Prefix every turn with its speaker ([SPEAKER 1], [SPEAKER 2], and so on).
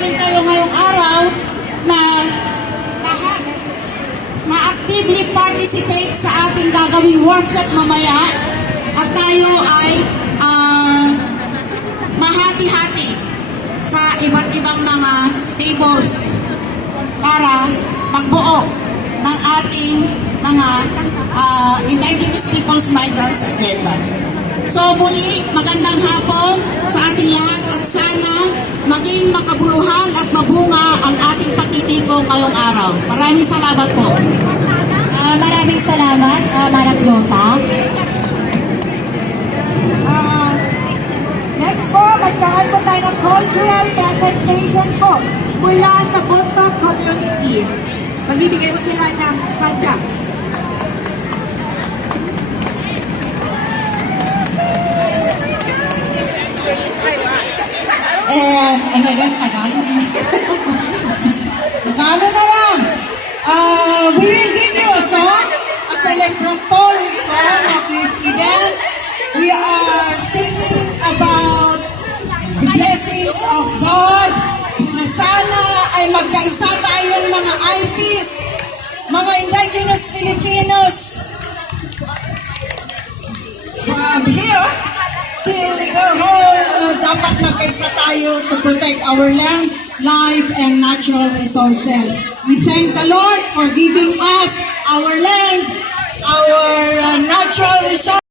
[SPEAKER 1] namin kayo ngayong araw na lahat na actively participate sa ating gagawing workshop mamaya at tayo ay ah, mahati-hati sa iba't ibang mga tables para magbuo ng ating mga ah, Indigenous Peoples Migrants Agenda. So muli, magandang hapon sa ating at sana maging makabuluhan at mabunga ang ating pagtitipong ngayong araw. Maraming salamat po.
[SPEAKER 2] Ah, maraming salamat, uh, Manang Jota. Ah, next po, magkaroon po tayo ng cultural presentation po mula sa Bontoc community. Magbibigay po sila ng kanta.
[SPEAKER 1] Eh, ano yan? Tagalog na. Tagalog na lang. Uh, we will give you a song, a celebratory song of this event. We are singing about the blessings of God na sana ay magkaisa tayong mga IPs, mga indigenous Filipinos from here magkaisa tayo to protect our land, life, and natural resources. We thank the Lord for giving us our land, our uh, natural resources.